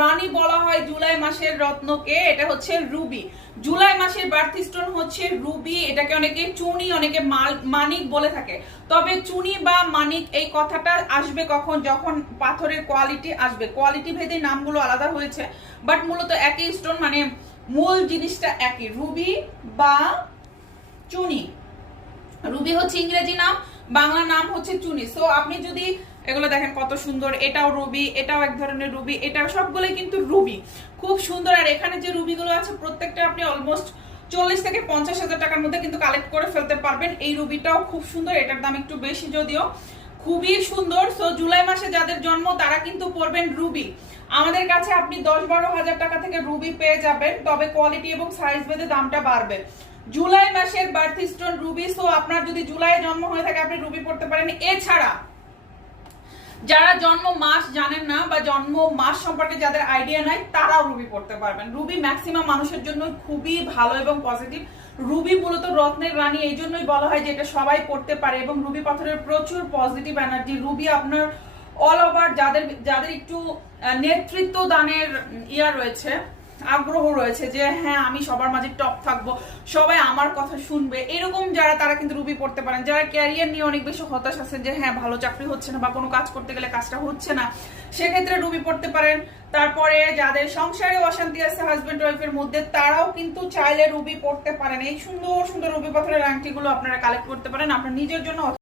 রানী বলা হয় জুলাই মাসের রত্নকে, এটা হচ্ছে রুবি। জুলাই মাসের বার্থস্টোন হচ্ছে রুবি, এটাকে অনেকে চুনি, অনেকে মানিক বলে থাকে। তবে চুনি বা মানিক এই কথাটা আসবে কখন? যখন পাথরের কোয়ালিটি আসবে। কোয়ালিটি ভেদে নামগুলো আলাদা হয়েছে বাট মূলত একই স্টোন মানে মূল জিনিসটা একই, রুবি বা চুনি। রুবি হচ্ছে ইংরেজি নাম, বাংলা নাম হচ্ছে চুনি। সো আপনি যদি এগুলো দেখেন কত সুন্দর, এটাও রুবি, এটাও এক ধরনের রুবি এটা সবগুলোই কিন্তু রুবি। খুব সুন্দর, আর এখানে যে রুবিগুলো আছে, প্রত্যেকটা আপনি অলমোস্ট চল্লিশ থেকে পঞ্চাশ হাজার টাকার মধ্যে কিন্তু কালেক্ট করে ফেলতে পারবেন। এই রুবিটাও খুব সুন্দর, এটার দাম একটু বেশি যদিও। খুবই সুন্দর সো জুলাই মাসে যাদের জন্ম, তারা কিন্তু পড়বেন রুবি। আমাদের কাছে আপনি দশ বারো হাজার টাকা থেকে রুবি পেয়ে যাবেন, তবে কোয়ালিটি এবং সাইজ ভেদে দামটা বাড়বে। জুলাই মাসের বার্থস্টোন রুবি সো আপনার যদি জুলাই জন্ম হয়ে থাকে, আপনি রুবি পড়তে পারেন। এছাড়া যারা জন্ম মাস জানেন না বা জন্ম মাস সম্পর্কে যাদের আইডিয়া নাই, তারাও রুবি পড়তে পারবেন। রুবি ম্যাক্সিমাম মানুষের জন্য খুবই ভালো এবং পজিটিভ রুবি মূলত রত্নের রানী, এই জন্যই বলা হয় যে এটা সবাই পড়তে পারে এবং রুবি পাথরের প্রচুর পজিটিভ এনার্জি রুবি আপনার অল ওভার যাদের যাদের একটু নেতৃত্ব দানের ইয়া রয়েছে। আগ্রহ রয়েছে যে হ্যাঁ আমি সবার মাঝে টপ থাকব, সবাই আমার কথা শুনবে। এরকম যারা, তারা কিন্তু রুবি পড়তে পারেন। যারা ক্যারিয়ার নিয়ে অনেক বেশি হতাশ আছে যে হ্যাঁ ভালো চাকরি হচ্ছে না বা কোনো কাজ করতে গেলে কাজটা হচ্ছে না, সেক্ষেত্রে রুবি পড়তে পারেন। তারপরে যাদের সংসারে অশান্তি আছে হাজবেন্ড ওয়াইফের মধ্যে, তারাও কিন্তু চাইলে রুবি পড়তে পারেন। এই সুন্দর সুন্দর রুবি পাথরের আংটিগুলো আপনারা কালেক্ট করতে পারেন। আপনার নিজের জন্য